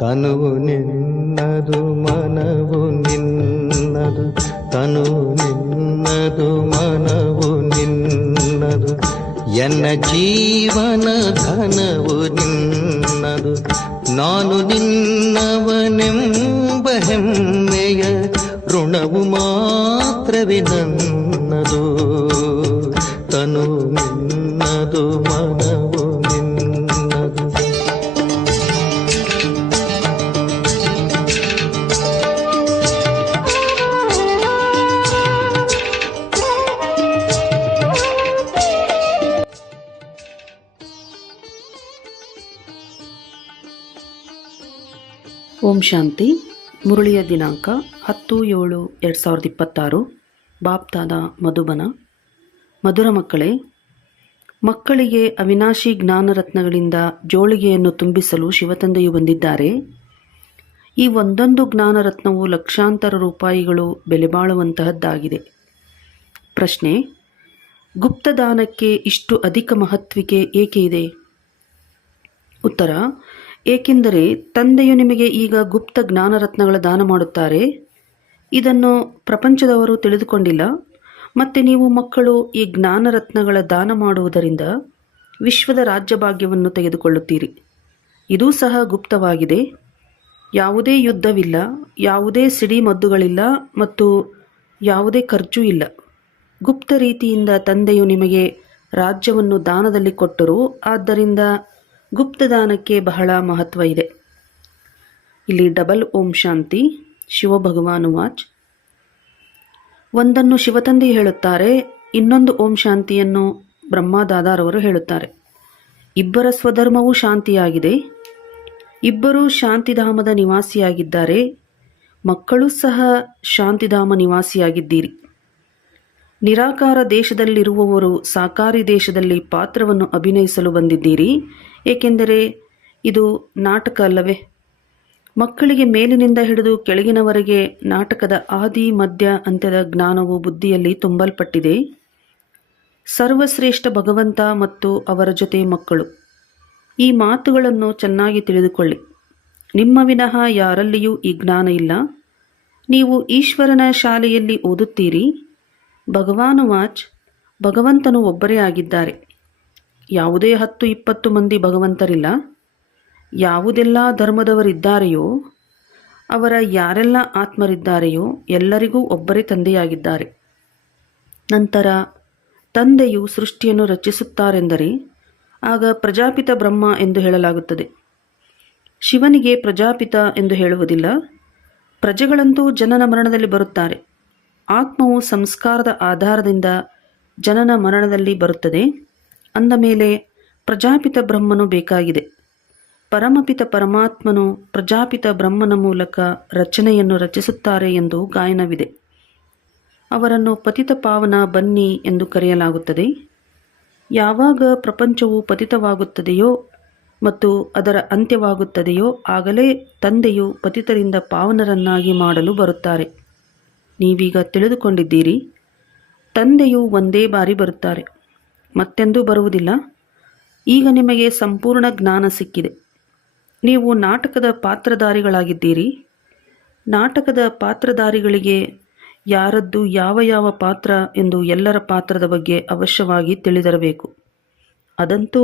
ತನುವು ನಿನ್ನದು ಮನವು ನಿನ್ನದು, ತನುವು ನಿನ್ನದು ಮನವು ನಿನ್ನದು, ಎನ್ನ ಜೀವನ ಧನವು ನಿನ್ನದು. ನಾನು ನಿನ್ನವನೆಂಬ ಹೆಮ್ಮೆಯ ಋಣವು ಮಾತ್ರವೇ ನನ್ನದು. ತನು ನಿನ್ನದು ಮನವು ನಿನ್ನದು. ಓಂ ಶಾಂತಿ. ಮುರಳಿಯ ದಿನಾಂಕ 10/7/2026. ಬಾಪ್ದಾದ ಮಧುಬನ. ಮಧುರ ಮಕ್ಕಳೇ, ಮಕ್ಕಳಿಗೆ ಅವಿನಾಶಿ ಜ್ಞಾನರತ್ನಗಳಿಂದ ಜೋಳಿಗೆಯನ್ನು ತುಂಬಿಸಲು ಶಿವತಂದೆಯು ಬಂದಿದ್ದಾರೆ. ಈ ಒಂದೊಂದು ಜ್ಞಾನರತ್ನವು ಲಕ್ಷಾಂತರ ರೂಪಾಯಿಗಳು ಬೆಲೆ ಬಾಳುವಂತಹದ್ದಾಗಿದೆ. ಪ್ರಶ್ನೆ: ಗುಪ್ತದಾನಕ್ಕೆ ಇಷ್ಟು ಅಧಿಕ ಮಹತ್ವಿಕೆ ಏಕೆ ಇದೆ? ಉತ್ತರ: ಏಕೆಂದರೆ ತಂದೆಯು ನಿಮಗೆ ಈಗ ಗುಪ್ತ ಜ್ಞಾನರತ್ನಗಳ ದಾನ ಮಾಡುತ್ತಾರೆ. ಇದನ್ನು ಪ್ರಪಂಚದವರು ತಿಳಿದುಕೊಂಡಿಲ್ಲ. ಮತ್ತು ನೀವು ಮಕ್ಕಳು ಈ ಜ್ಞಾನರತ್ನಗಳ ದಾನ ಮಾಡುವುದರಿಂದ ವಿಶ್ವದ ರಾಜ್ಯಭಾಗ್ಯವನ್ನು ತೆಗೆದುಕೊಳ್ಳುತ್ತೀರಿ. ಇದೂ ಸಹ ಗುಪ್ತವಾಗಿದೆ. ಯಾವುದೇ ಯುದ್ಧವಿಲ್ಲ, ಯಾವುದೇ ಸಿಡಿಮದ್ದುಗಳಿಲ್ಲ ಮತ್ತು ಯಾವುದೇ ಖರ್ಚು ಇಲ್ಲ. ಗುಪ್ತ ರೀತಿಯಿಂದ ತಂದೆಯು ನಿಮಗೆ ರಾಜ್ಯವನ್ನು ದಾನದಲ್ಲಿ ಕೊಟ್ಟರು. ಆದ್ದರಿಂದ ಗುಪ್ತದಾನಕ್ಕೆ ಬಹಳ ಮಹತ್ವ ಇದೆ. ಇಲ್ಲಿ ಡಬಲ್ ಓಂ ಶಾಂತಿ. ಶಿವಭಗವಾನು ವಾಚ್. ಒಂದನ್ನು ಶಿವತಂದೆ ಹೇಳುತ್ತಾರೆ, ಇನ್ನೊಂದು ಓಂ ಶಾಂತಿಯನ್ನು ಬ್ರಹ್ಮದಾದಾರವರು ಹೇಳುತ್ತಾರೆ. ಇಬ್ಬರ ಸ್ವಧರ್ಮವೂ ಶಾಂತಿಯಾಗಿದೆ. ಇಬ್ಬರೂ ಶಾಂತಿಧಾಮದ ನಿವಾಸಿಯಾಗಿದ್ದಾರೆ. ಮಕ್ಕಳೂ ಸಹ ಶಾಂತಿಧಾಮ ನಿವಾಸಿಯಾಗಿದ್ದೀರಿ. ನಿರಾಕಾರ ದೇಶದಲ್ಲಿರುವವರು ಸಾಕಾರಿ ದೇಶದಲ್ಲಿ ಪಾತ್ರವನ್ನು ಅಭಿನಯಿಸಲು ಬಂದಿದ್ದೀರಿ. ಏಕೆಂದರೆ ಇದು ನಾಟಕ ಅಲ್ಲವೇ? ಮಕ್ಕಳಿಗೆ ಮೇಲಿನಿಂದ ಹಿಡಿದು ಕೆಳಗಿನವರೆಗೆ ನಾಟಕದ ಆದಿ ಮಧ್ಯ ಅಂತ್ಯದ ಜ್ಞಾನವು ಬುದ್ಧಿಯಲ್ಲಿ ತುಂಬಲ್ಪಟ್ಟಿದೆ. ಸರ್ವಶ್ರೇಷ್ಠ ಭಗವಂತ ಮತ್ತು ಅವರ ಜೊತೆ ಮಕ್ಕಳು. ಈ ಮಾತುಗಳನ್ನು ಚೆನ್ನಾಗಿ ತಿಳಿದುಕೊಳ್ಳಿ. ನಿಮ್ಮ ವಿನಃ ಯಾರಲ್ಲಿಯೂ ಈ ಜ್ಞಾನ ಇಲ್ಲ. ನೀವು ಈಶ್ವರನ ಶಾಲೆಯಲ್ಲಿ ಓದುತ್ತೀರಿ. ಭಗವಾನು ವಾಚ್. ಭಗವಂತನು ಒಬ್ಬರೇ ಆಗಿದ್ದಾರೆ. ಯಾವುದೇ 10-20 ಮಂದಿ ಭಗವಂತರಿಲ್ಲ. ಯಾವುದೆಲ್ಲ ಧರ್ಮದವರಿದ್ದಾರೆಯೋ, ಅವರ ಯಾರೆಲ್ಲ ಆತ್ಮರಿದ್ದಾರೆಯೋ ಎಲ್ಲರಿಗೂ ಒಬ್ಬರೇ ತಂದೆಯಾಗಿದ್ದಾರೆ. ನಂತರ ತಂದೆಯು ಸೃಷ್ಟಿಯನ್ನು ರಚಿಸುತ್ತಾರೆಂದರೆ ಆಗ ಪ್ರಜಾಪಿತ ಬ್ರಹ್ಮ ಎಂದು ಹೇಳಲಾಗುತ್ತದೆ. ಶಿವನಿಗೆ ಪ್ರಜಾಪಿತ ಎಂದು ಹೇಳುವುದಿಲ್ಲ. ಪ್ರಜೆಗಳಂತೂ ಜನನ ಮರಣದಲ್ಲಿ ಬರುತ್ತಾರೆ. ಆತ್ಮವು ಸಂಸ್ಕಾರದ ಆಧಾರದಿಂದ ಜನನ ಮರಣದಲ್ಲಿ ಬರುತ್ತದೆ. ಅಂದ ಮೇಲೆ ಪ್ರಜಾಪಿತ ಬ್ರಹ್ಮನು ಬೇಕಾಗಿದೆ. ಪರಮಪಿತ ಪರಮಾತ್ಮನು ಪ್ರಜಾಪಿತ ಬ್ರಹ್ಮನ ಮೂಲಕ ರಚನೆಯನ್ನು ರಚಿಸುತ್ತಾರೆ ಎಂದು ಗಾಯನವಿದೆ. ಅವರನ್ನು ಪತಿತ ಪಾವನ ಬನ್ನಿ ಎಂದು ಕರೆಯಲಾಗುತ್ತದೆ. ಯಾವಾಗ ಪ್ರಪಂಚವು ಪತಿತವಾಗುತ್ತದೆಯೋ ಮತ್ತು ಅದರ ಅಂತ್ಯವಾಗುತ್ತದೆಯೋ ಆಗಲೇ ತಂದೆಯು ಪತಿತರಿಂದ ಪಾವನರನ್ನಾಗಿ ಮಾಡಲು ಬರುತ್ತಾರೆ. ನೀವೀಗ ತಿಳಿದುಕೊಂಡಿದ್ದೀರಿ. ತಂದೆಯು ಒಂದೇ ಬಾರಿ ಬರುತ್ತಾರೆ, ಮತ್ತೆಂದೂ ಬರುವುದಿಲ್ಲ. ಈಗ ನಿಮಗೆ ಸಂಪೂರ್ಣ ಜ್ಞಾನ ಸಿಕ್ಕಿದೆ. ನೀವು ನಾಟಕದ ಪಾತ್ರಧಾರಿಗಳಾಗಿದ್ದೀರಿ. ನಾಟಕದ ಪಾತ್ರಧಾರಿಗಳಿಗೆ ಯಾರದ್ದು ಯಾವ ಯಾವ ಪಾತ್ರ ಎಂದು ಎಲ್ಲರ ಪಾತ್ರದ ಬಗ್ಗೆ ಅವಶ್ಯವಾಗಿ ತಿಳಿದಿರಬೇಕು. ಅದಂತೂ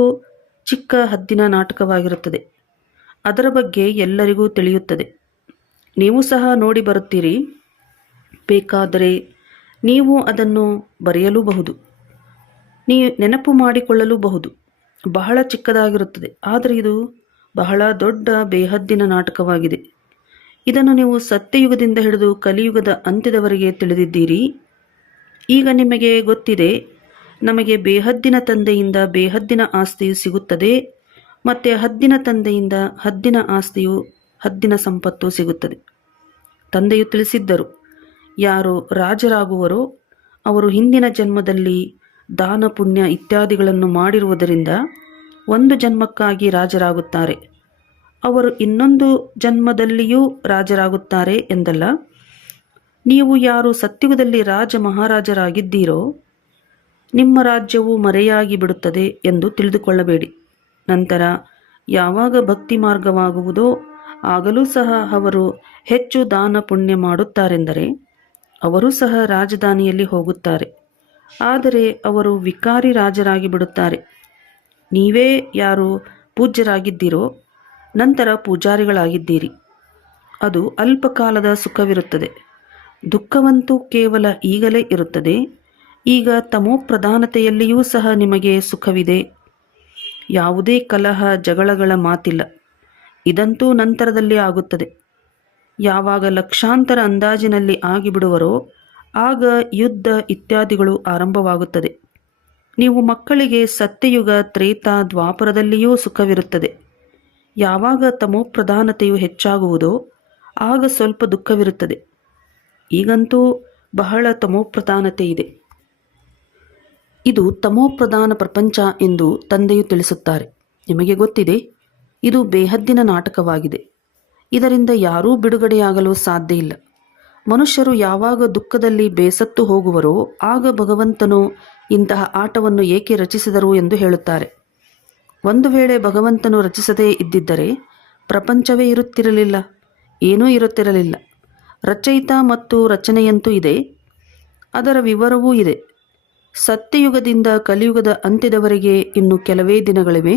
ಚಿಕ್ಕ ಹದ್ದಿನ ನಾಟಕವಾಗಿರುತ್ತದೆ. ಅದರ ಬಗ್ಗೆ ಎಲ್ಲರಿಗೂ ತಿಳಿಯುತ್ತದೆ. ನೀವು ಸಹ ನೋಡಿ ಬರುತ್ತೀರಿ. ಬೇಕಾದರೆ ನೀವು ಅದನ್ನು ಬರೆಯಲೂಬಹುದು, ನೆನಪು ಮಾಡಿಕೊಳ್ಳಲೂಬಹುದು. ಬಹಳ ಚಿಕ್ಕದಾಗಿರುತ್ತದೆ. ಆದರೆ ಇದು ಬಹಳ ದೊಡ್ಡ ಬೇಹದ್ದಿನ ನಾಟಕವಾಗಿದೆ. ಇದನ್ನು ನೀವು ಸತ್ಯಯುಗದಿಂದ ಹಿಡಿದು ಕಲಿಯುಗದ ಅಂತ್ಯದವರೆಗೆ ತಿಳಿದಿದ್ದೀರಿ. ಈಗ ನಿಮಗೆ ಗೊತ್ತಿದೆ, ನಮಗೆ ಬೇಹದ್ದಿನ ತಂದೆಯಿಂದ ಬೇಹದ್ದಿನ ಆಸ್ತಿಯು ಸಿಗುತ್ತದೆ ಮತ್ತು ಹದ್ದಿನ ತಂದೆಯಿಂದ ಹದ್ದಿನ ಆಸ್ತಿಯು ಹದ್ದಿನ ಸಂಪತ್ತು ಸಿಗುತ್ತದೆ. ತಂದೆಯು ತಿಳಿಸಿದ್ದರು, ಯಾರು ರಾಜರಾಗುವರೋ ಅವರು ಹಿಂದಿನ ಜನ್ಮದಲ್ಲಿ ದಾನ ಪುಣ್ಯ ಇತ್ಯಾದಿಗಳನ್ನು ಮಾಡಿರುವುದರಿಂದ ಒಂದು ಜನ್ಮಕ್ಕಾಗಿ ರಾಜರಾಗುತ್ತಾರೆ. ಅವರು ಇನ್ನೊಂದು ಜನ್ಮದಲ್ಲಿಯೂ ರಾಜರಾಗುತ್ತಾರೆ ಎಂದಲ್ಲ. ನೀವು ಯಾರು ಸತ್ಯುಗದಲ್ಲಿ ರಾಜ ಮಹಾರಾಜರಾಗಿದ್ದೀರೋ ನಿಮ್ಮ ರಾಜ್ಯವು ಮರೆಯಾಗಿ ಬಿಡುತ್ತದೆ ಎಂದು ತಿಳಿದುಕೊಳ್ಳಬೇಡಿ. ನಂತರ ಯಾವಾಗ ಭಕ್ತಿ ಮಾರ್ಗವಾಗುವುದೋ ಆಗಲೂ ಸಹ ಅವರು ಹೆಚ್ಚು ದಾನ ಪುಣ್ಯ ಮಾಡುತ್ತಾರೆಂದರೆ ಅವರೂ ಸಹ ರಾಜಧಾನಿಯಲ್ಲಿ ಹೋಗುತ್ತಾರೆ. ಆದರೆ ಅವರು ವಿಕಾರಿ ರಾಜರಾಗಿ ಬಿಡುತ್ತಾರೆ. ನೀವೇ ಯಾರು ಪೂಜ್ಯರಾಗಿದ್ದೀರೋ ನಂತರ ಪೂಜಾರಿಗಳಾಗಿದ್ದೀರಿ. ಅದು ಅಲ್ಪಕಾಲದ ಸುಖವಿರುತ್ತದೆ. ದುಃಖವಂತೂ ಕೇವಲ ಈಗಲೇ ಇರುತ್ತದೆ. ಈಗ ತಮೋಪ್ರಧಾನತೆಯಲ್ಲಿಯೂ ಸಹ ನಿಮಗೆ ಸುಖವಿದೆ. ಯಾವುದೇ ಕಲಹ ಜಗಳಗಳ ಮಾತಿಲ್ಲ. ಇದಂತೂ ನಂತರದಲ್ಲಿ ಆಗುತ್ತದೆ. ಯಾವಾಗ ಲಕ್ಷಾಂತರ ಅಂದಾಜಿನಲ್ಲಿ ಆಗಿಬಿಡುವರೋ ಆಗ ಯುದ್ಧ ಇತ್ಯಾದಿಗಳು ಆರಂಭವಾಗುತ್ತದೆ. ನೀವು ಮಕ್ಕಳಿಗೆ ಸತ್ಯಯುಗ ತ್ರೇತಾ ದ್ವಾಪರದಲ್ಲಿಯೂ ಸುಖವಿರುತ್ತದೆ. ಯಾವಾಗ ತಮೋಪ್ರಧಾನತೆಯು ಹೆಚ್ಚಾಗುವುದೋ ಆಗ ಸ್ವಲ್ಪ ದುಃಖವಿರುತ್ತದೆ. ಈಗಂತೂ ಬಹಳ ತಮೋಪ್ರಧಾನತೆ ಇದೆ. ಇದು ತಮೋಪ್ರಧಾನ ಪ್ರಪಂಚ ಎಂದು ತಂದೆಯು ತಿಳಿಸುತ್ತಾರೆ. ನಿಮಗೆ ಗೊತ್ತಿದೆ, ಇದು ಬೇಹದ್ದಿನ ನಾಟಕವಾಗಿದೆ. ಇದರಿಂದ ಯಾರೂ ಬಿಡುಗಡೆಯಾಗಲು ಸಾಧ್ಯ ಇಲ್ಲ. ಮನುಷ್ಯರು ಯಾವಾಗ ದುಃಖದಲ್ಲಿ ಬೇಸತ್ತು ಹೋಗುವರೋ ಆಗ ಭಗವಂತನು ಇಂತಹ ಆಟವನ್ನು ಏಕೆ ರಚಿಸಿದರು ಎಂದು ಹೇಳುತ್ತಾರೆ. ಒಂದು ವೇಳೆ ಭಗವಂತನು ರಚಿಸದೇ ಇದ್ದಿದ್ದರೆ ಪ್ರಪಂಚವೇ ಇರುತ್ತಿರಲಿಲ್ಲ, ಏನೂ ಇರುತ್ತಿರಲಿಲ್ಲ. ರಚಯಿತ ಮತ್ತು ರಚನೆಯಂತೂ ಇದೆ, ಅದರ ವಿವರವೂ ಇದೆ. ಸತ್ಯಯುಗದಿಂದ ಕಲಿಯುಗದ ಅಂತ್ಯದವರೆಗೆ ಇನ್ನು ಕೆಲವೇ ದಿನಗಳಿವೆ.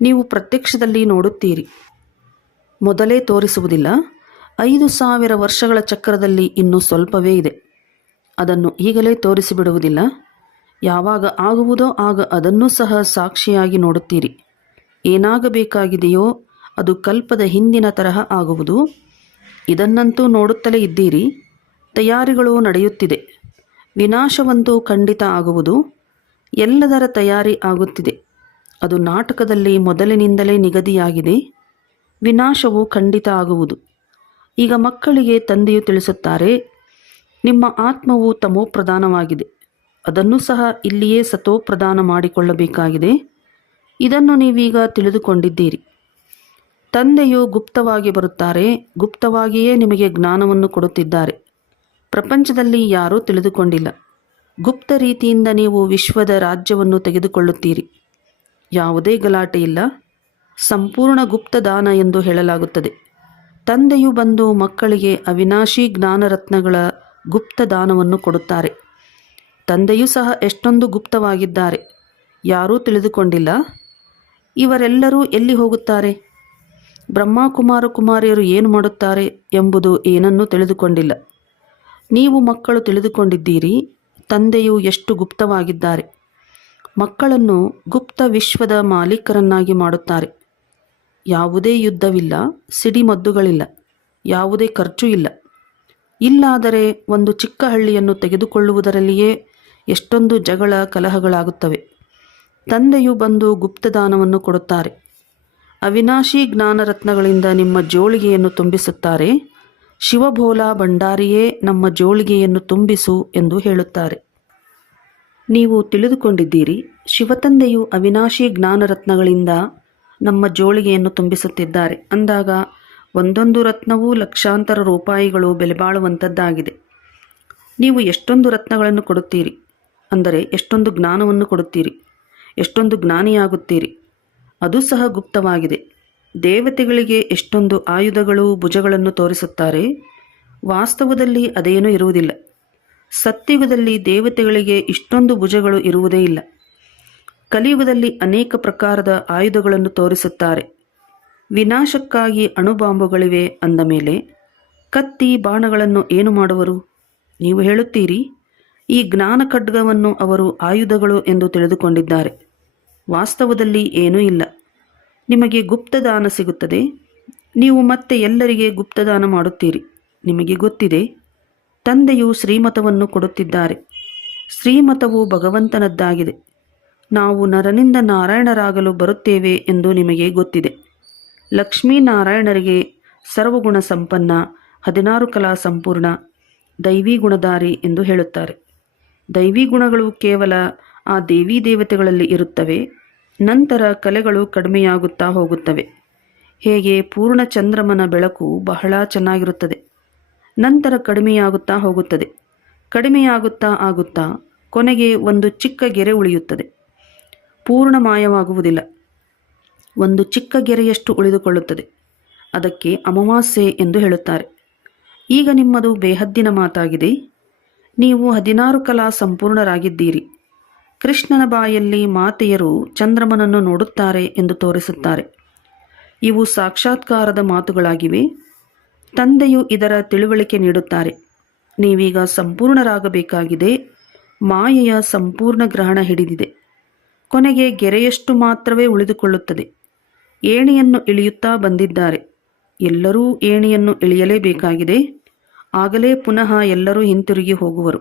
ನೀವು ಪ್ರತ್ಯಕ್ಷದಲ್ಲಿ ನೋಡುತ್ತೀರಿ. ಮೊದಲೇ ತೋರಿಸುವುದಿಲ್ಲ. 5,000 ವರ್ಷಗಳ ಚಕ್ರದಲ್ಲಿ ಇನ್ನೂ ಸ್ವಲ್ಪವೇ ಇದೆ. ಅದನ್ನು ಈಗಲೇ ತೋರಿಸಿಬಿಡುವುದಿಲ್ಲ. ಯಾವಾಗ ಆಗುವುದೋ ಆಗ ಅದನ್ನೂ ಸಹ ಸಾಕ್ಷಿಯಾಗಿ ನೋಡುತ್ತೀರಿ. ಏನಾಗಬೇಕಾಗಿದೆಯೋ ಅದು ಕಲ್ಪದ ಹಿಂದಿನ ತರಹ ಆಗುವುದು. ಇದನ್ನಂತೂ ನೋಡುತ್ತಲೇ ಇದ್ದೀರಿ. ತಯಾರಿಗಳು ನಡೆಯುತ್ತಿದೆ. ವಿನಾಶವಂತೂ ಖಂಡಿತ ಆಗುವುದು. ಎಲ್ಲದರ ತಯಾರಿ ಆಗುತ್ತಿದೆ. ಅದು ನಾಟಕದಲ್ಲಿ ಮೊದಲಿನಿಂದಲೇ ನಿಗದಿಯಾಗಿದೆ. ವಿನಾಶವು ಖಂಡಿತ ಆಗುವುದು. ಈಗ ಮಕ್ಕಳಿಗೆ ತಂದೆಯು ತಿಳಿಸುತ್ತಾರೆ, ನಿಮ್ಮ ಆತ್ಮವು ತಮೋಪ್ರಧಾನವಾಗಿದೆ. ಅದನ್ನು ಸಹ ಇಲ್ಲಿಯೇ ಸತೋಪ್ರಧಾನ ಮಾಡಿಕೊಳ್ಳಬೇಕಾಗಿದೆ. ಇದನ್ನು ನೀವೀಗ ತಿಳಿದುಕೊಂಡಿದ್ದೀರಿ. ತಂದೆಯು ಗುಪ್ತವಾಗಿ ಬರುತ್ತಾರೆ. ಗುಪ್ತವಾಗಿಯೇ ನಿಮಗೆ ಜ್ಞಾನವನ್ನು ಕೊಡುತ್ತಿದ್ದಾರೆ. ಪ್ರಪಂಚದಲ್ಲಿ ಯಾರೂ ತಿಳಿದುಕೊಂಡಿಲ್ಲ. ಗುಪ್ತ ರೀತಿಯಿಂದ ನೀವು ವಿಶ್ವದ ರಾಜ್ಯವನ್ನು ತೆಗೆದುಕೊಳ್ಳುತ್ತೀರಿ. ಯಾವುದೇ ಗಲಾಟೆ ಇಲ್ಲ. ಸಂಪೂರ್ಣ ಗುಪ್ತದಾನ ಎಂದು ಹೇಳಲಾಗುತ್ತದೆ. ತಂದೆಯು ಬಂದು ಮಕ್ಕಳಿಗೆ ಅವಿನಾಶಿ ಜ್ಞಾನರತ್ನಗಳ ಗುಪ್ತದಾನವನ್ನು ಕೊಡುತ್ತಾರೆ. ತಂದೆಯೂ ಸಹ ಎಷ್ಟೊಂದು ಗುಪ್ತವಾಗಿದ್ದಾರೆ, ಯಾರೂ ತಿಳಿದುಕೊಂಡಿಲ್ಲ. ಇವರೆಲ್ಲರೂ ಎಲ್ಲಿ ಹೋಗುತ್ತಾರೆ? ಬ್ರಹ್ಮಕುಮಾರ ಕುಮಾರಿಯರು ಏನು ಮಾಡುತ್ತಾರೆ ಎಂಬುದು ಏನನ್ನೂ ತಿಳಿದುಕೊಂಡಿಲ್ಲ. ನೀವು ಮಕ್ಕಳು ತಿಳಿದುಕೊಂಡಿದ್ದೀರಿ, ತಂದೆಯು ಎಷ್ಟು ಗುಪ್ತವಾಗಿದ್ದಾರೆ. ಮಕ್ಕಳನ್ನು ಗುಪ್ತ ವಿಶ್ವದ ಮಾಲೀಕರನ್ನಾಗಿ ಮಾಡುತ್ತಾರೆ. ಯಾವುದೇ ಯುದ್ಧವಿಲ್ಲ, ಸಿಡಿಮದ್ದುಗಳಿಲ್ಲ, ಯಾವುದೇ ಖರ್ಚು ಇಲ್ಲ. ಇಲ್ಲಾದರೆ ಒಂದು ಚಿಕ್ಕ ಹಳ್ಳಿಯನ್ನು ತೆಗೆದುಕೊಳ್ಳುವುದರಲ್ಲಿಯೇ ಎಷ್ಟೊಂದು ಜಗಳ ಕಲಹಗಳಾಗುತ್ತವೆ. ತಂದೆಯು ಬಂದು ಗುಪ್ತದಾನವನ್ನು ಕೊಡುತ್ತಾರೆ. ಅವಿನಾಶಿ ಜ್ಞಾನರತ್ನಗಳಿಂದ ನಿಮ್ಮ ಜೋಳಿಗೆಯನ್ನು ತುಂಬಿಸುತ್ತಾರೆ. ಶಿವಭೋಲಾ ಭಂಡಾರಿಯೇ ನಮ್ಮ ಜೋಳಿಗೆಯನ್ನು ತುಂಬಿಸು ಎಂದು ಹೇಳುತ್ತಾರೆ. ನೀವು ತಿಳಿದುಕೊಂಡಿದ್ದೀರಿ, ಶಿವತಂದೆಯು ಅವಿನಾಶಿ ಜ್ಞಾನರತ್ನಗಳಿಂದ ನಮ್ಮ ಜೋಳಿಗೆಯನ್ನು ತುಂಬಿಸುತ್ತಿದ್ದಾರೆ ಅಂದಾಗ ಒಂದೊಂದು ರತ್ನವೂ ಲಕ್ಷಾಂತರ ರೂಪಾಯಿಗಳು ಬೆಲೆಬಾಳುವಂಥದ್ದಾಗಿದೆ. ನೀವು ಎಷ್ಟೊಂದು ರತ್ನಗಳನ್ನು ಕೊಡುತ್ತೀರಿ ಅಂದರೆ ಎಷ್ಟೊಂದು ಜ್ಞಾನವನ್ನು ಕೊಡುತ್ತೀರಿ, ಎಷ್ಟೊಂದು ಜ್ಞಾನಿಯಾಗುತ್ತೀರಿ. ಅದು ಸಹ ಗುಪ್ತವಾಗಿದೆ. ದೇವತೆಗಳಿಗೆ ಎಷ್ಟೊಂದು ಆಯುಧಗಳು ಭುಜಗಳನ್ನು ತೋರಿಸುತ್ತಾರೆ. ವಾಸ್ತವದಲ್ಲಿ ಅದೇನೂ ಇರುವುದಿಲ್ಲ. ಸತ್ಯಯುಗದಲ್ಲಿ ದೇವತೆಗಳಿಗೆ ಇಷ್ಟೊಂದು ಭುಜಗಳು ಇರುವುದೇ ಇಲ್ಲ. ಕಲಿಯುಗದಲ್ಲಿ ಅನೇಕ ಪ್ರಕಾರದ ಆಯುಧಗಳನ್ನು ತೋರಿಸುತ್ತಾರೆ. ವಿನಾಶಕ್ಕಾಗಿ ಅಣುಬಾಂಬುಗಳಿವೆ ಅಂದ ಮೇಲೆ ಕತ್ತಿ ಬಾಣಗಳನ್ನು ಏನು ಮಾಡುವರು? ನೀವು ಹೇಳುತ್ತೀರಿ, ಈ ಜ್ಞಾನ ಖಡ್ಗವನ್ನು ಅವರು ಆಯುಧಗಳು ಎಂದು ತಿಳಿದುಕೊಂಡಿದ್ದಾರೆ. ವಾಸ್ತವದಲ್ಲಿ ಏನೂ ಇಲ್ಲ. ನಿಮಗೆ ಗುಪ್ತದಾನ ಸಿಗುತ್ತದೆ. ನೀವು ಮತ್ತೆ ಎಲ್ಲರಿಗೆ ಗುಪ್ತದಾನ ಮಾಡುತ್ತೀರಿ. ನಿಮಗೆ ಗೊತ್ತಿದೆ, ತಂದೆಯು ಶ್ರೀಮತವನ್ನು ಕೊಡುತ್ತಿದ್ದಾರೆ. ಶ್ರೀಮತವು ಭಗವಂತನದ್ದಾಗಿದೆ. ನಾವು ನರನಿಂದ ನಾರಾಯಣರಾಗಲು ಬರುತ್ತೇವೆ ಎಂದು ನಿಮಗೆ ಗೊತ್ತಿದೆ. ಲಕ್ಷ್ಮೀನಾರಾಯಣರಿಗೆ ಸರ್ವಗುಣ ಸಂಪನ್ನ, 16 ಕಲಾ ಸಂಪೂರ್ಣ, ದೈವಿ ಗುಣಧಾರಿ ಎಂದು ಹೇಳುತ್ತಾರೆ. ದೈವಿ ಗುಣಗಳು ಕೇವಲ ಆ ದೇವಿ ದೇವತೆಗಳಲ್ಲಿ ಇರುತ್ತವೆ. ನಂತರ ಕಲೆಗಳು ಕಡಿಮೆಯಾಗುತ್ತಾ ಹೋಗುತ್ತವೆ. ಹೇಗೆ ಪೂರ್ಣ ಚಂದ್ರಮನ ಬೆಳಕು ಬಹಳ ಚೆನ್ನಾಗಿರುತ್ತದೆ, ನಂತರ ಕಡಿಮೆಯಾಗುತ್ತಾ ಹೋಗುತ್ತದೆ. ಕಡಿಮೆಯಾಗುತ್ತಾ ಆಗುತ್ತಾ ಕೊನೆಗೆ ಒಂದು ಚಿಕ್ಕ ಗೆರೆ ಉಳಿಯುತ್ತದೆ. ಪೂರ್ಣ ಮಾಯವಾಗುವುದಿಲ್ಲ, ಒಂದು ಚಿಕ್ಕ ಗೆರೆಯಷ್ಟು ಉಳಿದುಕೊಳ್ಳುತ್ತದೆ. ಅದಕ್ಕೆ ಅಮಾವಾಸ್ಯೆ ಎಂದು ಹೇಳುತ್ತಾರೆ. ಈಗ ನಿಮ್ಮದು ಬೇಹದ್ದಿನ ಮಾತಾಗಿದೆ. ನೀವು 16 ಕಲಾ ಸಂಪೂರ್ಣರಾಗಿದ್ದೀರಿ. ಕೃಷ್ಣನ ಬಾಯಲ್ಲಿ ಮಾತೆಯರು ಚಂದ್ರಮನನ್ನು ನೋಡುತ್ತಾರೆ ಎಂದು ತೋರಿಸುತ್ತಾರೆ. ಇವು ಸಾಕ್ಷಾತ್ಕಾರದ ಮಾತುಗಳಾಗಿವೆ. ತಂದೆಯು ಇದರ ತಿಳುವಳಿಕೆ ನೀಡುತ್ತಾರೆ. ನೀವೀಗ ಸಂಪೂರ್ಣರಾಗಬೇಕಾಗಿದೆ. ಮಾಯೆಯ ಸಂಪೂರ್ಣ ಗ್ರಹಣ ಹಿಡಿದಿದೆ. ಕೊನೆಗೆ ಗೆರೆಯಷ್ಟು ಮಾತ್ರವೇ ಉಳಿದುಕೊಳ್ಳುತ್ತದೆ. ಏಣಿಯನ್ನು ಇಳಿಯುತ್ತಾ ಬಂದಿದ್ದಾರೆ. ಎಲ್ಲರೂ ಏಣಿಯನ್ನು ಇಳಿಯಲೇಬೇಕಾಗಿದೆ. ಆಗಲೇ ಪುನಃ ಎಲ್ಲರೂ ಹಿಂತಿರುಗಿ ಹೋಗುವರು.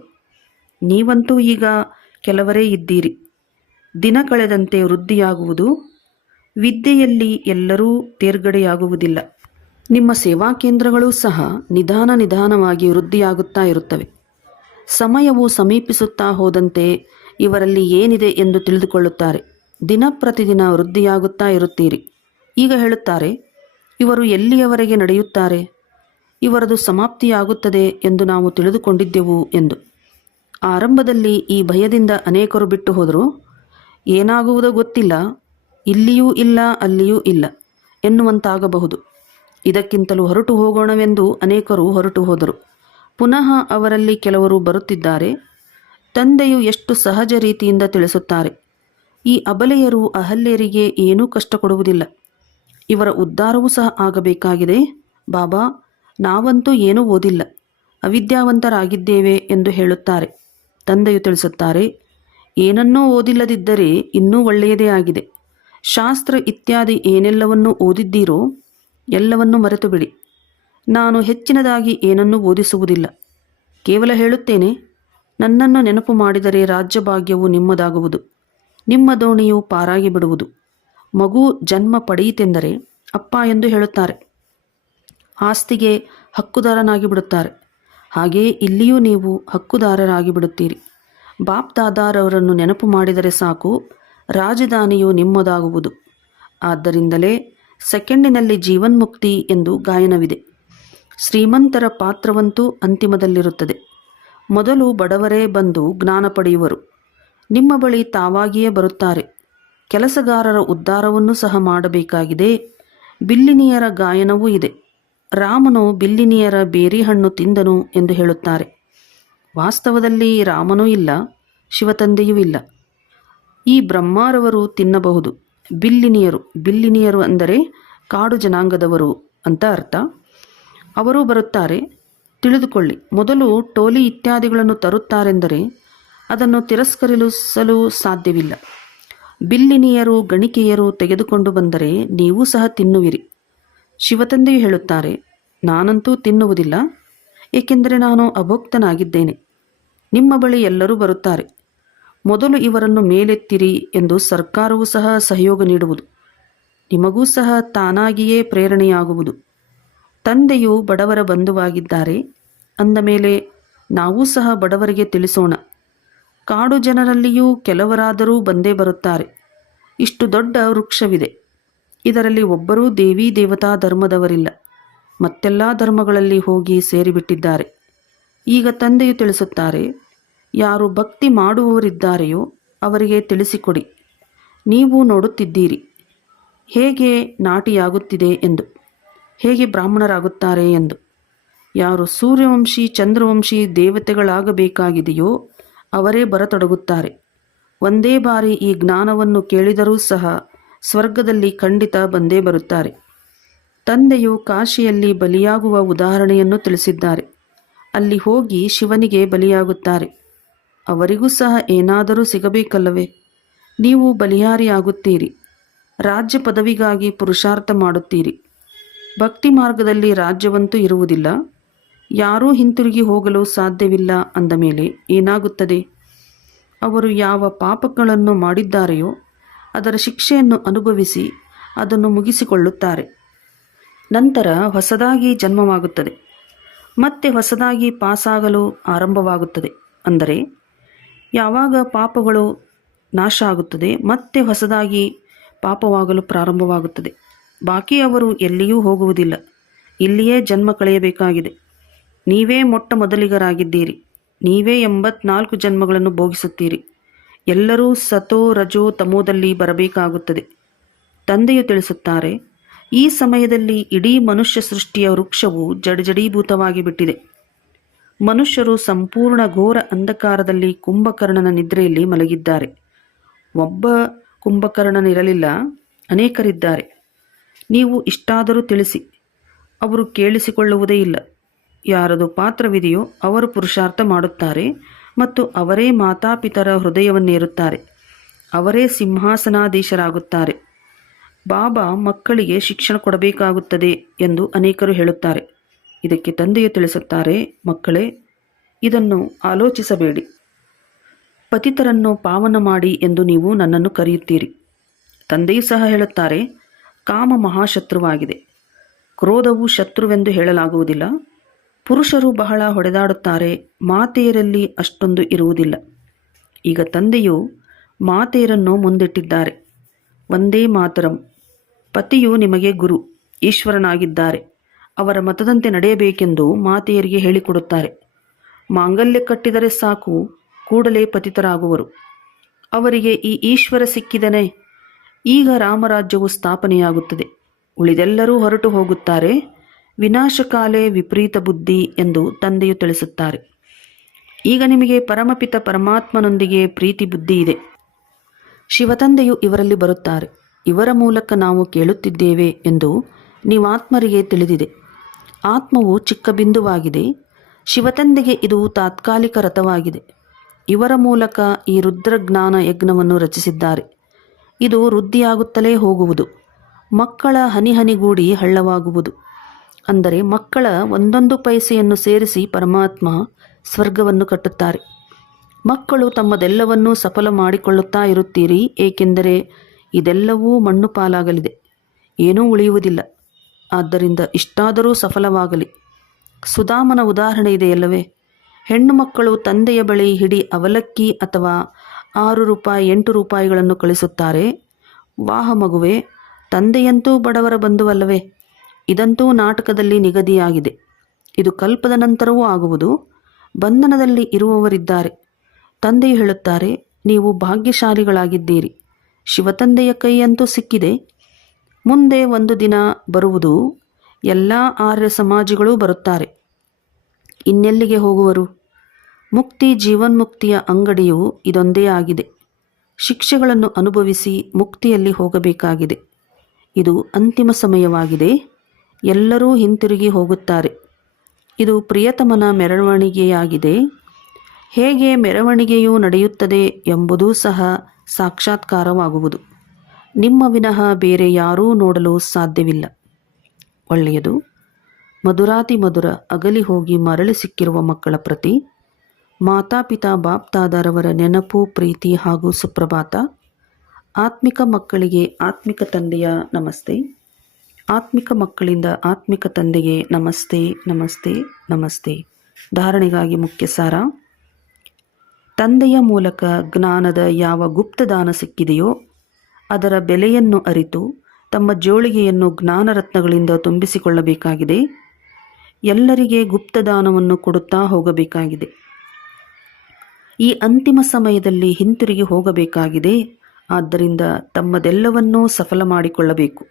ನೀವಂತೂ ಈಗ ಕೆಲವರೇ ಇದ್ದೀರಿ. ದಿನ ಕಳೆದಂತೆ ವೃದ್ಧಿಯಾಗುವುದು. ವಿದ್ಯೆಯಲ್ಲಿ ಎಲ್ಲರೂ ತೇರ್ಗಡೆಯಾಗುವುದಿಲ್ಲ. ನಿಮ್ಮ ಸೇವಾ ಕೇಂದ್ರಗಳೂ ಸಹ ನಿಧಾನವಾಗಿ ವೃದ್ಧಿಯಾಗುತ್ತಾ ಇರುತ್ತವೆ. ಸಮಯವು ಸಮೀಪಿಸುತ್ತಾ ಹೋದಂತೆ ಇವರಲ್ಲಿ ಏನಿದೆ ಎಂದು ತಿಳಿದುಕೊಳ್ಳುತ್ತಾರೆ. ದಿನ ಪ್ರತಿದಿನ ವೃದ್ಧಿಯಾಗುತ್ತಾ ಇರುತ್ತೀರಿ. ಈಗ ಹೇಳುತ್ತಾರೆ, ಇವರು ಎಲ್ಲಿಯವರೆಗೆ ನಡೆಯುತ್ತಾರೆ? ಇವರದು ಸಮಾಪ್ತಿಯಾಗುತ್ತದೆ ಎಂದು ನಾವು ತಿಳಿದುಕೊಂಡಿದ್ದೆವು ಎಂದು. ಆರಂಭದಲ್ಲಿ ಈ ಭಯದಿಂದ ಅನೇಕರು ಬಿಟ್ಟು ಹೋದರು. ಏನಾಗುವುದೋ ಗೊತ್ತಿಲ್ಲ, ಇಲ್ಲಿಯೂ ಇಲ್ಲ ಅಲ್ಲಿಯೂ ಇಲ್ಲ ಎನ್ನುವಂತಾಗಬಹುದು. ಇದಕ್ಕಿಂತಲೂ ಹೊರಟು ಹೋಗೋಣವೆಂದು ಅನೇಕರು ಹೊರಟು ಹೋದರು. ಪುನಃ ಅವರಲ್ಲಿ ಕೆಲವರು ಬರುತ್ತಿದ್ದಾರೆ. ತಂದೆಯು ಎಷ್ಟು ಸಹಜ ರೀತಿಯಿಂದ ತಿಳಿಸುತ್ತಾರೆ. ಈ ಅಬಲೆಯರು ಅಹಲ್ಯರಿಗೆ ಏನೂ ಕಷ್ಟ ಕೊಡುವುದಿಲ್ಲ. ಇವರ ಉದ್ಧಾರವೂ ಸಹ ಆಗಬೇಕಾಗಿದೆ. ಬಾಬಾ, ನಾವಂತೂ ಏನೂ ಓದಿಲ್ಲ, ಅವಿದ್ಯಾವಂತರಾಗಿದ್ದೇವೆ ಎಂದು ಹೇಳುತ್ತಾರೆ. ತಂದೆಯು ತಿಳಿಸುತ್ತಾರೆ, ಏನನ್ನೂ ಓದಿಲ್ಲದಿದ್ದರೆ ಇನ್ನೂ ಒಳ್ಳೆಯದೇ ಆಗಿದೆ. ಶಾಸ್ತ್ರ ಇತ್ಯಾದಿ ಏನೆಲ್ಲವನ್ನೂ ಓದಿದ್ದೀರೋ ಎಲ್ಲವನ್ನೂ ಮರೆತು ಬಿಡಿ. ನಾನು ಹೆಚ್ಚಿನದಾಗಿ ಏನನ್ನೂ ಓದಿಸುವುದಿಲ್ಲ. ಕೇವಲ ಹೇಳುತ್ತೇನೆ, ನನ್ನನ್ನು ನೆನಪು ಮಾಡಿದರೆ ರಾಜ್ಯಭಾಗ್ಯವು ನಿಮ್ಮದಾಗುವುದು. ನಿಮ್ಮ ದೋಣಿಯು ಪಾರಾಗಿ ಬಿಡುವುದು. ಮಗು ಜನ್ಮ ಪಡೆಯಿತೆಂದರೆ ಅಪ್ಪ ಎಂದು ಹೇಳುತ್ತಾರೆ. ಆಸ್ತಿಗೆ ಹಕ್ಕುದಾರನಾಗಿ ಬಿಡುತ್ತಾರೆ. ಹಾಗೆಯೇ ಇಲ್ಲಿಯೂ ನೀವು ಹಕ್ಕುದಾರರಾಗಿ ಬಿಡುತ್ತೀರಿ. ಬಾಪ್ ದಾದಾರವರನ್ನು ನೆನಪು ಮಾಡಿದರೆ ಸಾಕು, ರಾಜಧಾನಿಯು ನಿಮ್ಮದಾಗುವುದು. ಆದ್ದರಿಂದಲೇ ಸೆಕೆಂಡಿನಲ್ಲಿ ಜೀವನ್ಮುಕ್ತಿ ಎಂದು ಗಾಯನವಿದೆ. ಶ್ರೀಮಂತರ ಪಾತ್ರವಂತೂ ಅಂತಿಮದಲ್ಲಿರುತ್ತದೆ. ಮೊದಲು ಬಡವರೇ ಬಂದು ಜ್ಞಾನ ಪಡೆಯುವರು. ನಿಮ್ಮ ಬಳಿ ತಾವಾಗಿಯೇ ಬರುತ್ತಾರೆ. ಕೆಲಸಗಾರರ ಉದ್ಧಾರವನ್ನು ಸಹ ಮಾಡಬೇಕಾಗಿದೆ. ಬಿಲ್ಲಿನಿಯರ ಗಾಯನವೂ ಇದೆ. ರಾಮನು ಬಿಲ್ಲಿನಿಯರ ಬೇರಿ ಹಣ್ಣು ತಿಂದನು ಎಂದು ಹೇಳುತ್ತಾರೆ. ವಾಸ್ತವದಲ್ಲಿ ರಾಮನೂ ಇಲ್ಲ, ಶಿವತಂದೆಯೂ ಇಲ್ಲ. ಈ ಬ್ರಹ್ಮಾರವರು ತಿನ್ನಬಹುದು. ಬಿಲ್ಲಿನಿಯರು ಅಂದರೆ ಕಾಡು ಜನಾಂಗದವರು ಅಂತ ಅರ್ಥ. ಅವರೂ ಬರುತ್ತಾರೆ. ತಿಳಿದುಕೊಳ್ಳಿ, ಮೊದಲು ಟೋಲಿ ಇತ್ಯಾದಿಗಳನ್ನು ತರುತ್ತಾರೆಂದರೆ ಅದನ್ನು ತಿರಸ್ಕರಿಸಲು ಸಾಧ್ಯವಿಲ್ಲ. ಬಿಲ್ಲಿನಿಯರು ಗಣಿಕೆಯರು ತೆಗೆದುಕೊಂಡು ಬಂದರೆ ನೀವು ಸಹ ತಿನ್ನುವಿರಿ. ಶಿವತಂದೆಯು ಹೇಳುತ್ತಾರೆ, ನಾನಂತೂ ತಿನ್ನುವುದಿಲ್ಲ, ಏಕೆಂದರೆ ನಾನು ಅಭೋಕ್ತನಾಗಿದ್ದೇನೆ. ನಿಮ್ಮ ಬಳಿ ಎಲ್ಲರೂ ಬರುತ್ತಾರೆ. ಮೊದಲು ಇವರನ್ನು ಮೇಲೆತ್ತಿರಿ ಎಂದು ಸರ್ಕಾರವೂ ಸಹ ಸಹಯೋಗ ನೀಡುವುದು. ನಿಮಗೂ ಸಹ ತಾನಾಗಿಯೇ ಪ್ರೇರಣೆಯಾಗುವುದು. ತಂದೆಯು ಬಡವರ ಬಂಧುವಾಗಿದ್ದಾರೆ ಅಂದ ಮೇಲೆ ನಾವೂ ಸಹ ಬಡವರಿಗೆ ತಿಳಿಸೋಣ. ಕಾಡು ಜನರಲ್ಲಿಯೂ ಕೆಲವರಾದರೂ ಬಂದೇ ಬರುತ್ತಾರೆ. ಇಷ್ಟು ದೊಡ್ಡ ವೃಕ್ಷವಿದೆ. ಇದರಲ್ಲಿ ಒಬ್ಬರೂ ದೇವಿ ದೇವತಾ ಧರ್ಮದವರಿಲ್ಲ. ಮತ್ತೆಲ್ಲ ಧರ್ಮಗಳಲ್ಲಿ ಹೋಗಿ ಸೇರಿಬಿಟ್ಟಿದ್ದಾರೆ. ಈಗ ತಂದೆಯು ತಿಳಿಸುತ್ತಾರೆ, ಯಾರು ಭಕ್ತಿ ಮಾಡುವವರಿದ್ದಾರೆಯೋ ಅವರಿಗೆ ತಿಳಿಸಿಕೊಡಿ. ನೀವು ನೋಡುತ್ತಿದ್ದೀರಿ ಹೇಗೆ ನಾಟಿಯಾಗುತ್ತಿದೆ ಎಂದು, ಹೇಗೆ ಬ್ರಾಹ್ಮಣರಾಗುತ್ತಾರೆ ಎಂದು. ಯಾರು ಸೂರ್ಯವಂಶಿ ಚಂದ್ರವಂಶಿ ದೇವತೆಗಳಾಗಬೇಕಾಗಿದೆಯೋ ಅವರೇ ಬರತೊಡಗುತ್ತಾರೆ. ಒಂದೇ ಬಾರಿ ಈ ಜ್ಞಾನವನ್ನು ಕೇಳಿದರೂ ಸಹ ಸ್ವರ್ಗದಲ್ಲಿ ಖಂಡಿತ ಬಂದೇ ಬರುತ್ತಾರೆ. ತಂದೆಯು ಕಾಶಿಯಲ್ಲಿ ಬಲಿಯಾಗುವ ಉದಾಹರಣೆಯನ್ನು ತಿಳಿಸಿದ್ದಾರೆ. ಅಲ್ಲಿ ಹೋಗಿ ಶಿವನಿಗೆ ಬಲಿಯಾಗುತ್ತಾರೆ. ಅವರಿಗೂ ಸಹ ಏನಾದರೂ ಸಿಗಬೇಕಲ್ಲವೇ? ನೀವು ಬಲಿಹಾರಿಯಾಗುತ್ತೀರಿ. ರಾಜ್ಯ ಪದವಿಗಾಗಿ ಪುರುಷಾರ್ಥ ಮಾಡುತ್ತೀರಿ. ಭಕ್ತಿ ಮಾರ್ಗದಲ್ಲಿ ರಾಜ್ಯವಂತೂ ಇರುವುದಿಲ್ಲ. ಯಾರೂ ಹಿಂತಿರುಗಿ ಹೋಗಲು ಸಾಧ್ಯವಿಲ್ಲ ಅಂದ ಮೇಲೆ ಏನಾಗುತ್ತದೆ? ಅವರು ಯಾವ ಪಾಪಗಳನ್ನು ಮಾಡಿದ್ದಾರೆಯೋ ಅದರ ಶಿಕ್ಷೆಯನ್ನು ಅನುಭವಿಸಿ ಅದನ್ನು ಮುಗಿಸಿಕೊಳ್ಳುತ್ತಾರೆ. ನಂತರ ಹೊಸದಾಗಿ ಜನ್ಮವಾಗುತ್ತದೆ. ಮತ್ತೆ ಹೊಸದಾಗಿ ಪಾಸಾಗಲು ಆರಂಭವಾಗುತ್ತದೆ. ಅಂದರೆ ಯಾವಾಗ ಪಾಪಗಳು ನಾಶ ಆಗುತ್ತದೆ ಮತ್ತೆ ಹೊಸದಾಗಿ ಪಾಪವಾಗಲು ಪ್ರಾರಂಭವಾಗುತ್ತದೆ. ಬಾಕಿ ಅವರು ಎಲ್ಲಿಯೂ ಹೋಗುವುದಿಲ್ಲ. ಇಲ್ಲಿಯೇ ಜನ್ಮ ಕಳೆಯಬೇಕಾಗಿದೆ. ನೀವೇ ಮೊಟ್ಟ ಮೊದಲಿಗರಾಗಿದ್ದೀರಿ. ನೀವೇ 84 ಜನ್ಮಗಳನ್ನು ಭೋಗಿಸುತ್ತೀರಿ. ಎಲ್ಲರೂ ಸತೋ ರಜೋ ತಮೋದಲ್ಲಿ ಬರಬೇಕಾಗುತ್ತದೆ. ತಂದೆಯು ತಿಳಿಸುತ್ತಾರೆ, ಈ ಸಮಯದಲ್ಲಿ ಇಡೀ ಮನುಷ್ಯ ಸೃಷ್ಟಿಯ ವೃಕ್ಷವು ಜಡಜಡೀಭೂತವಾಗಿ ಬಿಟ್ಟಿದೆ. ಮನುಷ್ಯರು ಸಂಪೂರ್ಣ ಘೋರ ಅಂಧಕಾರದಲ್ಲಿ ಕುಂಭಕರ್ಣನ ನಿದ್ರೆಯಲ್ಲಿ ಮಲಗಿದ್ದಾರೆ. ಒಬ್ಬ ಕುಂಭಕರ್ಣನಿರಲಿಲ್ಲ, ಅನೇಕರಿದ್ದಾರೆ. ನೀವು ಇಷ್ಟಾದರೂ ತಿಳಿಸಿ. ಅವರು ಕೇಳಿಸಿಕೊಳ್ಳುವುದೇ ಇಲ್ಲ. ಯಾರದು ಪಾತ್ರವಿದೆಯೋ ಅವರು ಪುರುಷಾರ್ಥ ಮಾಡುತ್ತಾರೆ ಮತ್ತು ಅವರೇ ಮಾತಾಪಿತರ ಹೃದಯವನ್ನೇರುತ್ತಾರೆ. ಅವರೇ ಸಿಂಹಾಸನಾಧೀಶರಾಗುತ್ತಾರೆ. ಬಾಬಾ ಮಕ್ಕಳಿಗೆ ಶಿಕ್ಷಣ ಕೊಡಬೇಕಾಗುತ್ತದೆ ಎಂದು ಅನೇಕರು ಹೇಳುತ್ತಾರೆ. ಇದಕ್ಕೆ ತಂದೆಯು ತಿಳಿಸುತ್ತಾರೆ, ಮಕ್ಕಳೇ, ಇದನ್ನು ಆಲೋಚಿಸಬೇಡಿ. ಪತಿತರನ್ನು ಪಾವನ ಮಾಡಿ ಎಂದು ನೀವು ನನ್ನನ್ನು ಕರೆಯುತ್ತೀರಿ. ತಂದೆಯೂ ಸಹ ಹೇಳುತ್ತಾರೆ, ಕಾಮ ಮಹಾಶತ್ರುವಾಗಿದೆ. ಕ್ರೋಧವು ಶತ್ರುವೆಂದು ಹೇಳಲಾಗುವುದಿಲ್ಲ. ಪುರುಷರು ಬಹಳ ಹೊಡೆದಾಡುತ್ತಾರೆ, ಮಾತೆಯರಲ್ಲಿ ಅಷ್ಟೊಂದು ಇರುವುದಿಲ್ಲ. ಈಗ ತಂದೆಯು ಮಾತೆಯರನ್ನು ಮುಂದಿಟ್ಟಿದ್ದಾರೆ. ಒಂದೇ ಮಾತರಂ. ಪತಿಯು ನಿಮಗೆ ಗುರು, ಈಶ್ವರನಾಗಿದ್ದಾರೆ. ಅವರ ಮತದಂತೆ ನಡೆಯಬೇಕೆಂದು ಮಾತೆಯರಿಗೆ ಹೇಳಿಕೊಡುತ್ತಾರೆ. ಮಾಂಗಲ್ಯ ಕಟ್ಟಿದರೆ ಸಾಕು, ಕೂಡಲೇ ಪತಿತರಾಗುವರು. ಅವರಿಗೆ ಈ ಈಶ್ವರ ಸಿಕ್ಕಿದನೇ, ಈಗ ರಾಮರಾಜ್ಯವು ಸ್ಥಾಪನೆಯಾಗುತ್ತದೆ. ಉಳಿದೆಲ್ಲರೂ ಹೊರಟು ಹೋಗುತ್ತಾರೆ. ವಿನಾಶಕಾಲೇ ವಿಪರೀತ ಬುದ್ಧಿ ಎಂದು ತಂದೆಯು ತಿಳಿಸುತ್ತಾರೆ. ಈಗ ನಿಮಗೆ ಪರಮಪಿತ ಪರಮಾತ್ಮನೊಂದಿಗೆ ಪ್ರೀತಿ ಬುದ್ಧಿ ಇದೆ. ಶಿವತಂದೆಯು ಇವರಲ್ಲಿ ಬರುತ್ತಾರೆ. ಇವರ ಮೂಲಕ ನಾವು ಕೇಳುತ್ತಿದ್ದೇವೆ ಎಂದು ನೀವಾತ್ಮರಿಗೆ ತಿಳಿದಿದೆ. ಆತ್ಮವು ಚಿಕ್ಕ ಬಿಂದುವಾಗಿದೆ. ಶಿವತಂದೆಗೆ ಇದು ತಾತ್ಕಾಲಿಕ ರಥವಾಗಿದೆ. ಇವರ ಮೂಲಕ ಈ ರುದ್ರಜ್ಞಾನ ಯಜ್ಞವನ್ನು ರಚಿಸಿದ್ದಾರೆ. ಇದು ವೃದ್ಧಿಯಾಗುತ್ತಲೇ ಹೋಗುವುದು. ಮಕ್ಕಳ ಹನಿಹನಿಗೂಡಿ ಹಳ್ಳವಾಗುವುದು. ಅಂದರೆ ಮಕ್ಕಳ ಒಂದೊಂದು ಪೈಸೆಯನ್ನು ಸೇರಿಸಿ ಪರಮಾತ್ಮ ಸ್ವರ್ಗವನ್ನು ಕಟ್ಟುತ್ತಾರೆ. ಮಕ್ಕಳು ತಮ್ಮದೆಲ್ಲವನ್ನೂ ಸಫಲ ಮಾಡಿಕೊಳ್ಳುತ್ತಾ ಇರುತ್ತೀರಿ, ಏಕೆಂದರೆ ಇದೆಲ್ಲವೂ ಮಣ್ಣು ಪಾಲಾಗಲಿದೆ, ಏನೂ ಉಳಿಯುವುದಿಲ್ಲ. ಆದ್ದರಿಂದ ಇಷ್ಟಾದರೂ ಸಫಲವಾಗಲಿ. ಸುಧಾಮನ ಉದಾಹರಣೆ ಇದೆಯಲ್ಲವೇ? ಹೆಣ್ಣು ಮಕ್ಕಳು ತಂದೆಯ ಬಳಿ ಹಿಡಿ ಅವಲಕ್ಕಿ ಅಥವಾ 6 ರೂಪಾಯಿ 8 ರೂಪಾಯಿಗಳನ್ನು ಕಳಿಸುತ್ತಾರೆ. ವಾಹ ಮಗುವೆ, ತಂದೆಯಂತೂ ಬಡವರ ಬಂಧುವಲ್ಲವೇ? ಇದಂತೂ ನಾಟಕದಲ್ಲಿ ನಿಗದಿಯಾಗಿದೆ. ಇದು ಕಲ್ಪದ ನಂತರವೂ ಆಗುವುದು. ಬಂಧನದಲ್ಲಿ ಇರುವವರಿದ್ದಾರೆ. ತಂದೆಯು ಹೇಳುತ್ತಾರೆ, ನೀವು ಭಾಗ್ಯಶಾಲಿಗಳಾಗಿದ್ದೀರಿ. ಶಿವತಂದೆಯ ಕೈಯಂತೂ ಸಿಕ್ಕಿದೆ. ಮುಂದೆ ಒಂದು ದಿನ ಬರುವುದು, ಎಲ್ಲ ಆರ್ಯ ಸಮಾಜಿಗಳೂ ಬರುತ್ತಾರೆ. ಇನ್ನೆಲ್ಲಿಗೆ ಹೋಗುವರು? ಮುಕ್ತಿ ಜೀವನ್ಮುಕ್ತಿಯ ಅಂಗಡಿಯು ಇದೊಂದೇ ಆಗಿದೆ. ಶಿಕ್ಷೆಗಳನ್ನು ಅನುಭವಿಸಿ ಮುಕ್ತಿಯಲ್ಲಿ ಹೋಗಬೇಕಾಗಿದೆ. ಇದು ಅಂತಿಮ ಸಮಯವಾಗಿದೆ. ಎಲ್ಲರೂ ಹಿಂತಿರುಗಿ ಹೋಗುತ್ತಾರೆ. ಇದು ಪ್ರಿಯತಮನ ಮೆರವಣಿಗೆಯಾಗಿದೆ. ಹೇಗೆ ಮೆರವಣಿಗೆಯು ನಡೆಯುತ್ತದೆ ಎಂಬುದೂ ಸಹ ಸಾಕ್ಷಾತ್ಕಾರವಾಗುವುದು. ನಿಮ್ಮ ವಿನಃ ಬೇರೆ ಯಾರೂ ನೋಡಲು ಸಾಧ್ಯವಿಲ್ಲ. ಒಳ್ಳೆಯದು. ಮಧುರಾತಿ ಮಧುರ ಅಗಲಿ ಹೋಗಿ ಮರಳಿ ಸಿಕ್ಕಿರುವ ಮಕ್ಕಳ ಪ್ರತಿ ಮಾತಾಪಿತಾ ಬಾಪ್ದಾದರವರ ನೆನಪು, ಪ್ರೀತಿ ಹಾಗೂ ಸುಪ್ರಭಾತ. ಆತ್ಮಿಕ ಮಕ್ಕಳಿಗೆ ಆತ್ಮಿಕ ತಂದೆಯ ನಮಸ್ತೆ. ಆತ್ಮಿಕ ಮಕ್ಕಳಿಂದ ಆತ್ಮಿಕ ತಂದೆಗೆ ನಮಸ್ತೆ ನಮಸ್ತೆ ನಮಸ್ತೆ. ಧಾರಣೆಗಾಗಿ ಮುಖ್ಯ ಸಾರ: ತಂದೆಯ ಮೂಲಕ ಜ್ಞಾನದ ಯಾವ ಗುಪ್ತದಾನ ಸಿಕ್ಕಿದೆಯೋ ಅದರ ಬೆಲೆಯನ್ನು ಅರಿತು ತಮ್ಮ ಜೋಳಿಗೆಯನ್ನು ಜ್ಞಾನರತ್ನಗಳಿಂದ ತುಂಬಿಸಿಕೊಳ್ಳಬೇಕಾಗಿದೆ. ಎಲ್ಲರಿಗೆ ಗುಪ್ತದಾನವನ್ನು ಕೊಡುತ್ತಾ ಹೋಗಬೇಕಾಗಿದೆ. ಈ ಅಂತಿಮ ಸಮಯದಲ್ಲಿ ಹಿಂತಿರುಗಿ ಹೋಗಬೇಕಾಗಿದೆ. ಆದ್ದರಿಂದ ತಮ್ಮದೆಲ್ಲವನ್ನೂ ಸಫಲ ಮಾಡಿಕೊಳ್ಳಬೇಕು.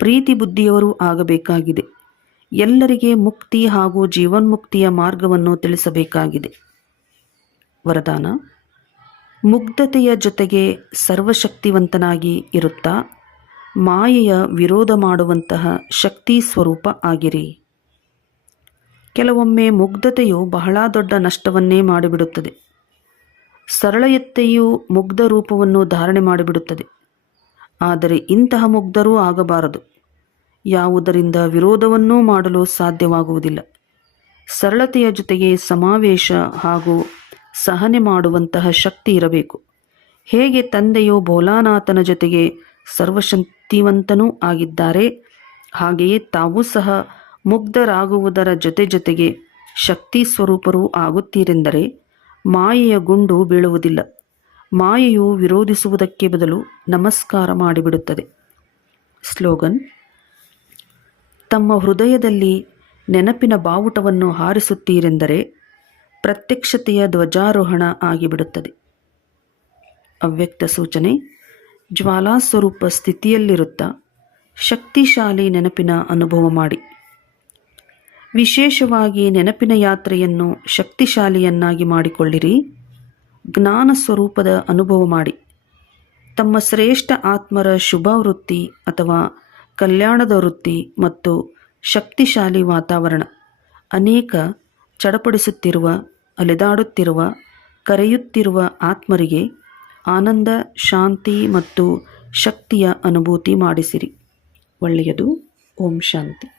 ಪ್ರೀತಿ ಬುದ್ಧಿಯವರೂ ಆಗಬೇಕಾಗಿದೆ. ಎಲ್ಲರಿಗೆ ಮುಕ್ತಿ ಹಾಗೂ ಜೀವನ್ಮುಕ್ತಿಯ ಮಾರ್ಗವನ್ನು ತಿಳಿಸಬೇಕಾಗಿದೆ. ವರದಾನ: ಮುಗ್ಧತೆಯ ಜೊತೆಗೆ ಸರ್ವಶಕ್ತಿವಂತನಾಗಿ ಇರುತ್ತಾ ಮಾಯೆಯ ವಿರೋಧ ಮಾಡುವಂತಹ ಶಕ್ತಿ ಸ್ವರೂಪ ಆಗಿರಿ. ಕೆಲವೊಮ್ಮೆ ಮುಗ್ಧತೆಯು ಬಹಳ ದೊಡ್ಡ ನಷ್ಟವನ್ನೇ ಮಾಡಿಬಿಡುತ್ತದೆ. ಸರಳತೆಯು ಮುಗ್ಧ ರೂಪವನ್ನು ಧಾರಣೆ ಮಾಡಿಬಿಡುತ್ತದೆ. ಆದರೆ ಇಂತಹ ಮುಗ್ಧರೂ ಆಗಬಾರದು. ಯಾವುದರಿಂದ ವಿರೋಧವನ್ನೂ ಮಾಡಲು ಸಾಧ್ಯವಾಗುವುದಿಲ್ಲ. ಸರಳತೆಯ ಜೊತೆಗೆ ಸಮಾವೇಶ ಹಾಗೂ ಸಹನೆ ಮಾಡುವಂತಹ ಶಕ್ತಿ ಇರಬೇಕು. ಹೇಗೆ ತಂದೆಯು ಭೋಲಾನಾಥನ ಜೊತೆಗೆ ಸರ್ವಶಕ್ತಿವಂತನೂ ಆಗಿದ್ದಾರೆ, ಹಾಗೆಯೇ ತಾವೂ ಸಹ ಮುಗ್ಧರಾಗುವುದರ ಜೊತೆಗೆ ಶಕ್ತಿ ಸ್ವರೂಪರೂ ಆಗುತ್ತೀರೆಂದರೆ ಮಾಯೆಯ ಗುಂಡು ಬೀಳುವುದಿಲ್ಲ. ಮಾಯೆಯು ವಿರೋಧಿಸುವುದಕ್ಕೆ ಬದಲು ನಮಸ್ಕಾರ ಮಾಡಿಬಿಡುತ್ತದೆ. ಸ್ಲೋಗನ್: ತಮ್ಮ ಹೃದಯದಲ್ಲಿ ನೆನಪಿನ ಬಾವುಟವನ್ನು ಹಾರಿಸುತ್ತೀರೆಂದರೆ ಪ್ರತ್ಯಕ್ಷತೆಯ ಧ್ವಜಾರೋಹಣ ಆಗಿಬಿಡುತ್ತದೆ. ಅವ್ಯಕ್ತ ಸೂಚನೆ: ಜ್ವಾಲಾಸ್ವರೂಪ ಸ್ಥಿತಿಯಲ್ಲಿರುತ್ತಾ ಶಕ್ತಿಶಾಲಿ ನೆನಪಿನ ಅನುಭವ ಮಾಡಿ. ವಿಶೇಷವಾಗಿ ನೆನಪಿನ ಯಾತ್ರೆಯನ್ನು ಶಕ್ತಿಶಾಲಿಯನ್ನಾಗಿ ಮಾಡಿಕೊಳ್ಳಿರಿ. ಜ್ಞಾನ ಸ್ವರೂಪದ ಅನುಭವ ಮಾಡಿ. ತಮ್ಮ ಶ್ರೇಷ್ಠ ಆತ್ಮರ ಶುಭ ವೃತ್ತಿ ಅಥವಾ ಕಲ್ಯಾಣದ ವೃತ್ತಿ ಮತ್ತು ಶಕ್ತಿಶಾಲಿ ವಾತಾವರಣ ಅನೇಕ ಚಡಪಡಿಸುತ್ತಿರುವ, ಅಲೆದಾಡುತ್ತಿರುವ, ಕರೆಯುತ್ತಿರುವ ಆತ್ಮರಿಗೆ ಆನಂದ, ಶಾಂತಿ ಮತ್ತು ಶಕ್ತಿಯ ಅನುಭೂತಿ ಮಾಡಿಸಿರಿ. ಒಳ್ಳೆಯದು. ಓಂ ಶಾಂತಿ.